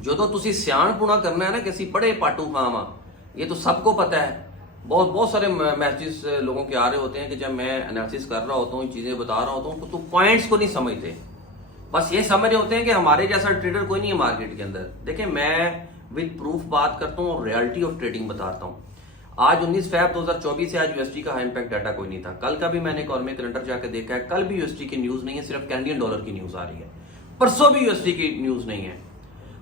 जो तुसी सियाणपुणा करना है ना किसी बड़े पाटू काम आ, ये तो सबको पता है। बहुत बहुत सारे मैसेज लोगों के आ रहे होते हैं कि जब मैं एनालिसिस कर रहा होता हूँ, चीजें बता रहा होता हूँ तो पॉइंट्स को नहीं समझते, बस ये समझ रहे होते हैं कि हमारे जैसा ट्रेडर कोई नहीं है मार्केट के अंदर। देखिए मैं विद प्रूफ बात करता हूँ और रियलिटी ऑफ ट्रेडिंग बताता हूँ। आज 19 फरवरी 2024 से आज यूएसडी का हाई इंपैक्ट डाटा कोई नहीं था। कल का भी मैंने इकोनॉमी कैलेंडर जाकर देखा है, कल भी यूएसडी की न्यूज नहीं है, सिर्फ कैनेडियन डॉलर की न्यूज आ रही है। परसों भी यूएसडी की न्यूज नहीं है।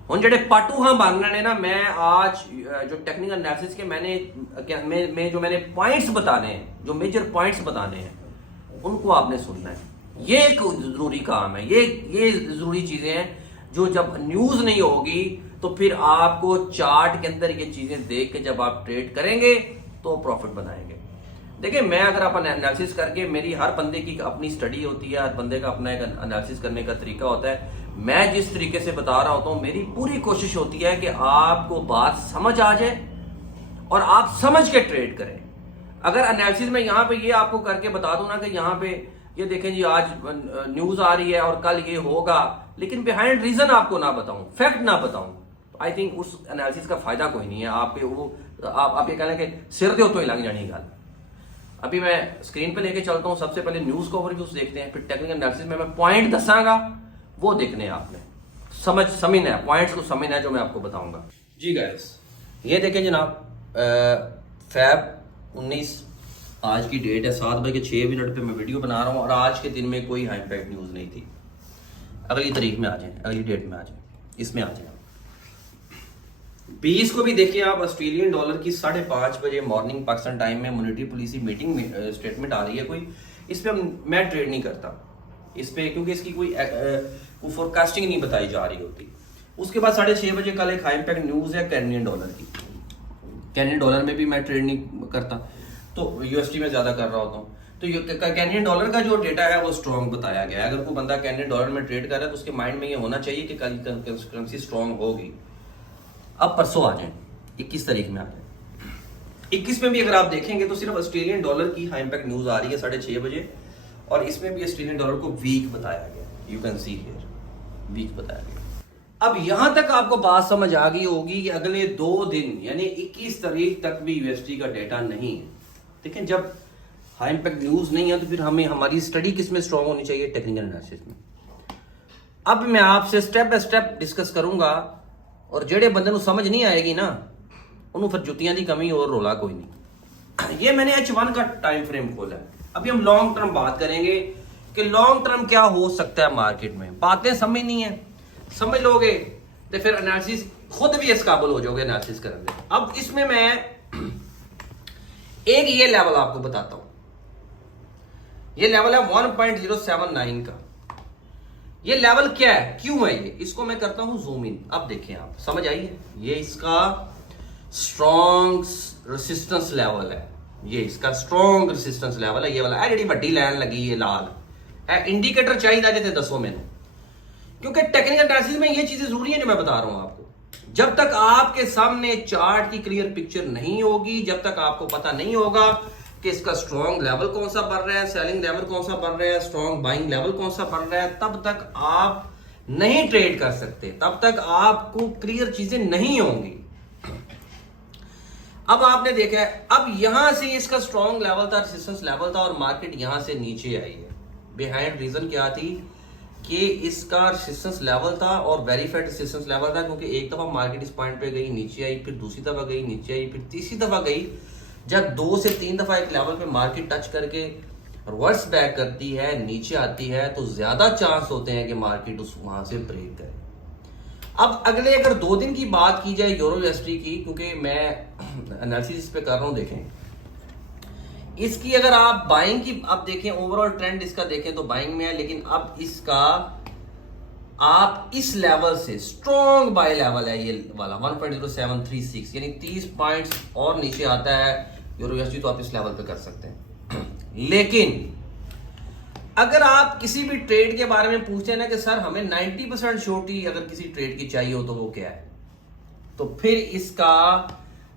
ਹੁਣ ਜਿਹੜੇ पाटू हाँ मांगना ने ना, मैं आज जो टेक्निकल एनालिसिस के मैंने जो मैंने पॉइंट्स बताने हैं, जो मेजर पॉइंट्स बताने हैं, उनको आपने सुनना है। ये एक जरूरी काम है, ये जरूरी चीजें हैं जो जब न्यूज नहीं होगी तो फिर आपको चार्ट के अंदर ये चीजें देख के जब आप ट्रेड करेंगे तो प्रॉफिट बनाएंगे। देखिए मैं अगर आप एनालिसिस करके, मेरी हर बंदे की अपनी स्टडी होती है, हर बंदे का अपना एक एनालिसिस करने का तरीका होता है। मैं जिस तरीके से बता रहा होता हूं, मेरी पूरी कोशिश होती है कि आपको बात समझ आ जाए और आप समझ के ट्रेड करें। अगर एनालिसिस में यहां पे ये आपको करके बता दूं ना कि यहां पे ये देखें जी आज न्यूज आ रही है और कल ये होगा, लेकिन बिहाइंड रीजन आपको ना बताऊं, फैक्ट ना बताऊं, तो आई थिंक उस एनालिसिस का फायदा कोई नहीं है। आपके वो आप ये कहना कि सिर दे तो ही लग जानी गल। अभी मैं स्क्रीन पे लेके चलता हूं। सबसे पहले न्यूज का ओवरव्यू देखते हैं, फिर टेक्निकल एनालिसिस में मैं पॉइंट दसांगा, वो देखने हैं आपने, समझना है, पॉइंट्स को समझना है जो मैं आपको बताऊंगा। जी गाइस, ये देखें जनाब, फैब 19 आज की डेट है, 7:06 पे मैं वीडियो बना रहा हूं और आज के दिन में कोई हाई इंपैक्ट न्यूज नहीं थी। अगली तारीख में आ जाए, अगली डेट में आ जाए, इसमें आ जाए। 20 को भी देखिए आप, ऑस्ट्रेलियन डॉलर की 5:30 बजे मॉर्निंग पाकिस्तान टाइम में मॉनेटरी पॉलिसी मीटिंग में स्टेटमेंट आ रही है कोई। इस पे मैं ट्रेड नहीं करता इस पे, क्योंकि इसकी कोई फोरकास्टिंग नहीं बताई जा रही होती। उसके बाद 6:30 बजे कल एक हाई इंपैक्ट न्यूज है कैनेडियन डॉलर की। कैनेडियन डॉलर में भी मैं ट्रेड नहीं करता, तो यूएसडी में ज्यादा कर रहा होता हूँ। तो कैनेडियन डॉलर का जो डेटा है वो स्ट्रॉन्ग बताया गया है। अगर कोई बंदा कैनेडियन डॉलर में ट्रेड कर रहा है तो उसके माइंड में ये होना चाहिए कि कल करेंसी स्ट्रॉन्ग होगी। अब परसों आ जाए, 21 तारीख में आ जाए। 21 में भी अगर आप देखेंगे तो सिर्फ ऑस्ट्रेलियन डॉलर की हाई इंपैक्ट न्यूज आ रही है 6:30 बजे, और इसमें भी ऑस्ट्रेलियन डॉलर को वीक बताया गया। You can see here, week बताया गया। अब यहां तक आपको बात समझ आ गई होगी कि अगले 2 दिन यानी 21 तारीख तक भी यूएसडी का डेटा नहीं है। देखिए जब हाई इंपैक्ट न्यूज नहीं है तो फिर हमें हमारी स्टडी किस में स्ट्रांग होनी चाहिए? टेक्निकल एनालिसिस में। अब मैं आपसे स्टेप बाय स्टेप डिस्कस करूंगा, और जेड़े बंदे को समझ नहीं आएगी ना, उन्होंने फिर जुतियां की कमी और रोला कोई नहीं। ये मैंने H1 का टाइम फ्रेम खोला है। अभी हम लॉन्ग टर्म बात करेंगे कि लॉन्ग टर्म क्या हो सकता है मार्केट में। बातें समझ नहीं है, समझ लोगे तो फिर एनालिसिस खुद भी इस काबिल हो जाओगे एनालिसिस करेंगे। अब इसमें मैं एक ये लेवल आपको बताता हूं। ये लेवल है 1.079 का। ये लेवल क्या है, क्यों है ये, इसको मैं करता हूं जूम इन। अब देखें आप, समझ आइए, ये इसका स्ट्रॉन्ग रेसिस्टेंस लेवल है। ये इसका स्ट्रॉन्ग रेसिस्टेंस लेवल है, ये वाला है। जी वड्डी लाइन लगी ये लाल है, इंडिकेटर चाहिए जिथे दसो मैंने, क्योंकि टेक्निकल एनालिसिस में ये चीजें जरूरी है जो मैं बता रहा हूं आपको। जब तक आपके सामने चार्ट की क्लियर पिक्चर नहीं होगी, जब तक आपको पता नहीं होगा कि इसका स्ट्रॉन्ग लेवल कौन सा बन रहा है, सेलिंग लेवल कौन सा बन रहा है, स्ट्रॉन्ग बाइंग लेवल कौन सा बन रहा है, तब तक आप नहीं ट्रेड कर सकते, तब तक आपको क्लियर चीजें नहीं होंगी। अब आपने देखा है, अब यहां से इसका स्ट्रॉन्ग लेवल था, रेजिस्टेंस लेवल था, और मार्केट यहां से नीचे आई है। बिहाइंड रीजन क्या थी कि इसका रेजिस्टेंस लेवल था और वेरीफाइड रेजिस्टेंस लेवल था, क्योंकि एक दफा मार्केट इस पॉइंट पे गई, नीचे आई, फिर दूसरी दफा गई, नीचे आई, फिर तीसरी दफा गई। जब 2 से 3 दफा एक लेवल पे मार्केट टच करके रिवर्स बैक करती है, नीचे आती है, तो ज्यादा चांस होते हैं कि मार्केट उस वहां से ब्रेक करे। अब अगले अगर 2 दिन की बात की जाए यूरो यूएसडी की, क्योंकि मैं एनालिसिस पे कर रहा हूं, देखें इसकी अगर आप बाइंग की अब देखें, ओवरऑल ट्रेंड इसका देखें तो बाइंग में है, लेकिन अब इसका आप इस लेवल से स्ट्रॉन्ग बाय लेवल है ये वाला 1.0736, यानी 30 पॉइंट्स और नीचे आता है यूरो यूएसडी, तो आप इस लेवल पे कर सकते हैं। लेकिन अगर आप किसी भी ट्रेड के बारे में पूछते हैं ना कि सर हमें 90% श्योरिटी अगर किसी ट्रेड की चाहिए हो तो वो क्या है, तो फिर इसका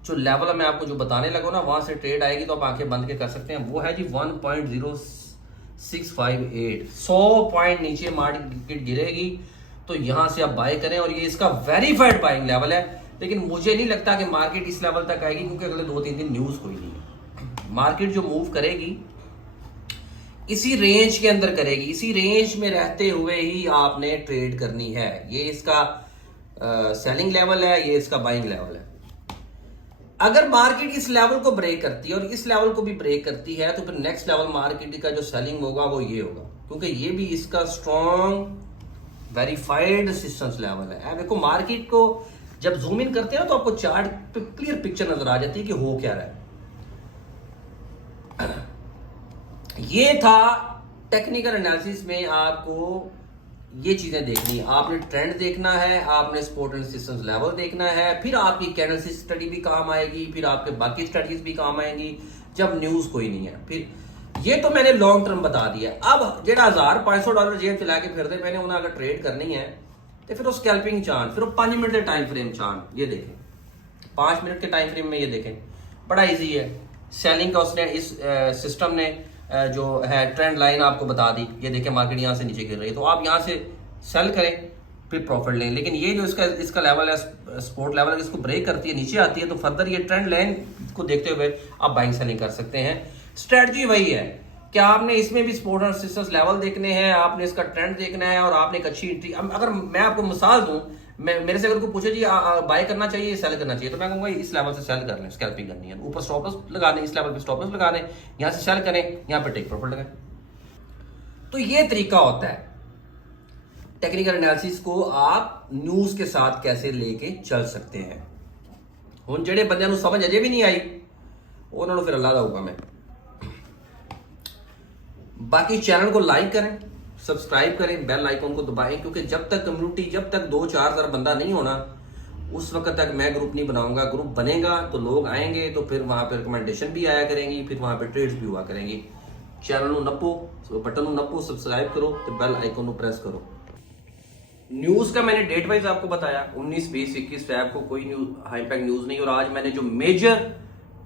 जो लेवल है मैं आपको जो बताने लगा ना, वहां से ट्रेड आएगी तो आप आंखें बंद के कर सकते हैं। वो है जी 1.0658, 100 पॉइंट नीचे मार्केट गिरेगी तो यहां से आप बाय करें, और ये इसका वेरीफाइड बाइंग लेवल है। लेकिन मुझे नहीं लगता कि मार्केट इस लेवल तक आएगी, क्योंकि अगले 2-3 दिन न्यूज कोई नहीं है। मार्केट जो मूव करेगी इसी रेंज के अंदर करेगी, इसी रेंज में रहते हुए ही आपने ट्रेड करनी है। ये इसका सेलिंग लेवल है, ये इसका बाइंग लेवल है। अगर मार्केट इस लेवल को ब्रेक करती है और इस लेवल को भी ब्रेक करती है, तो फिर नेक्स्ट लेवल मार्केट का जो सेलिंग होगा वो ये होगा, क्योंकि ये भी इसका स्ट्रॉन्ग वेरीफाइड रेजिस्टेंस लेवल है। देखो मार्केट को जब जूम इन करते हैं तो आपको चार्ट पे क्लियर पिक्चर नजर आ जाती है कि हो क्या रहा है। ये था टेक्निकल एनालिसिस में आपको ये चीजें देखनी है। आपने ट्रेंड देखना है, आपने सपोर्ट एंड रेजिस्टेंस लेवल देखना है, फिर आपकी कैंडलस्टिक स्टडी भी काम आएगी, फिर आपके बाकी स्टडीज भी काम आएंगी जब न्यूज कोई नहीं है। फिर ये तो मैंने लॉन्ग टर्म बता दिया। अब जेड़ा $1500 जेब चला के फिर दे मैंने उन्हें अगर ट्रेड करनी है तो फिर वो स्कैल्पिंग चार्ट, फिर वो 5 मिनट के टाइम फ्रेम चार्ट ये देखें, 5 मिनट के टाइम फ्रेम में ये देखें, बड़ा इजी है। सेलिंग का उसने इस सिस्टम ने जो है ट्रेंड लाइन आपको बता दी, ये देखें मार्केट यहाँ से नीचे गिर रही है, तो आप यहाँ से सेल करें फिर प्रॉफिट लें। लेकिन ये जो इसका लेवल है सपोर्ट लेवल, इसको ब्रेक करती है नीचे आती है, तो फर्दर ये ट्रेंड लाइन को देखते हुए आप बाइंग सेलिंग कर सकते हैं। स्ट्रेटजी वही है कि आपने इसमें भी सपोर्ट और रेजिस्टेंस लेवल देखने हैं, आपने इसका ट्रेंड देखना है, और आपने एक अच्छी एंट्री। अगर मैं आपको मिसाल दूं, मेरे से अगर कोई पूछे जी बाय करना चाहिए सेल करना चाहिए, तो मैं कहूंगा इस लेवल से सेल कर लें, स्कैल्पिंग करनी है, ऊपर स्टॉप लॉस लगा दें, इस लेवल पे स्टॉप लॉस लगा दें, यहां से सेल करें, यहां पे टेक प्रॉफिट लगाएं। तो ये तरीका होता है टेक्निकल एनालिसिस को आप न्यूज के साथ कैसे लेके चल सकते हैं। हुण जेडे बंदियां नूं समझ अजे भी नहीं आई उन्होंने फिर अल्लाह दा हुक्म है। बाकी चैनल को लाइक करें, सब्सक्राइब करें, बेल आइकन को दबाएं, क्योंकि जब तक कम्युनिटी, जब तक 2-4 हज़ार बंदा नहीं होना उस वक्त तक मैं ग्रुप नहीं बनाऊंगा। ग्रुप बनेगा तो लोग आएंगे, तो फिर वहां पर रिकमेंडेशन भी आया करेंगी, फिर वहां पर ट्रेड्स भी हुआ करेंगी। चैनल को नप्पो, बटन को नप्पो, सब्सक्राइब करो तो बेल आइकन को प्रेस करो। न्यूज का मैंने डेट वाइज आपको बताया, 19, 20, 21 फैब को कोई न्यूज हाई पैक न्यूज नहीं। और आज मैंने जो मेजर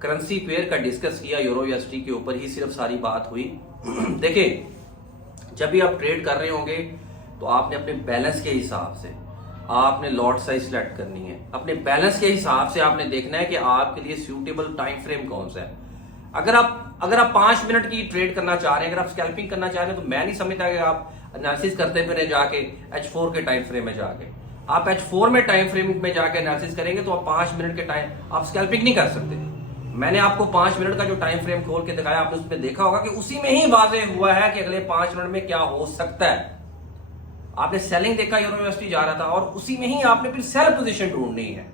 करेंसी पेयर का डिस्कस किया यूरो यूएसडी के ऊपर ही सिर्फ सारी बात हुई। देखिए जब भी आप ट्रेड कर रहे होंगे तो आपने अपने बैलेंस के हिसाब से आपने लॉट साइज सेलेक्ट करनी है। अपने बैलेंस के हिसाब से आपने देखना है कि आपके लिए सूटेबल टाइम फ्रेम कौन सा है। अगर आप 5 मिनट की ट्रेड करना चाह रहे हैं, अगर आप स्कैल्पिंग करना चाह रहे हैं, तो मैं नहीं समझता कि आप एनालिसिस करते फिर जाके H4 के टाइम फ्रेम में जाके आप H4 में टाइम फ्रेम में जाके एनालिसिस करेंगे तो आप 5 मिनट के टाइम आप स्कैल्पिंग नहीं कर सकते। मैंने आपको 5 मिनट का जो टाइम फ्रेम खोल के दिखाया, आपने उसमें देखा होगा कि उसी में ही वाज़ेह हुआ है कि अगले 5 मिनट में क्या हो सकता है। आपने सेलिंग देखा, यूरो यूएसडी जा रहा था, और उसी में ही आपने फिर सेल पोजीशन ढूंढनी है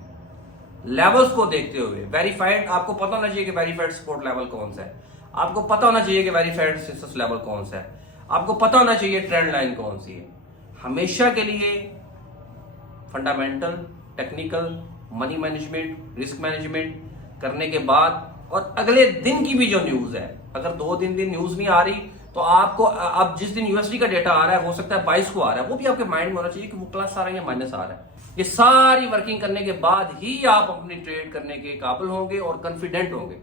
लेवल्स को देखते हुए। वेरीफाइड, आपको पता होना चाहिए कि वेरीफाइड सपोर्ट लेवल कौन सा है, आपको पता होना चाहिए कि वेरीफाइड रेजिस्टेंस लेवल कौन सा है, आपको पता होना चाहिए ट्रेंड लाइन कौन सी है। हमेशा के लिए fundamental, technical, money management, risk management करने के बाद, और अगले दिन की भी जो न्यूज है, अगर 2-3 दिन न्यूज नहीं आ रही तो आपको अब जिस दिन यूएसडी का डेटा आ रहा है, हो सकता है 22 को आ रहा है, वो भी आपके माइंड में होना चाहिए कि वो प्लस आ रहा है या माइनस आ रहा है। ये सारी वर्किंग करने के बाद ही आप अपनी ट्रेड करने के काबिल होंगे और कॉन्फिडेंट होंगे।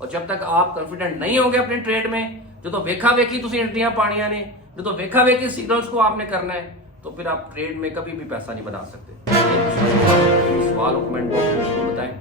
और जब तक आप कॉन्फिडेंट नहीं होंगे अपने ट्रेड में, जो तो वेखा वेखी तुम एंट्रियां पानिया ने, जो तो वेखा वेखी सिग्नल्स को आपने करना है, तो फिर आप ट्रेड में कभी भी पैसा नहीं बना सकते। सवाल कमेंट बॉक्स में बताएं।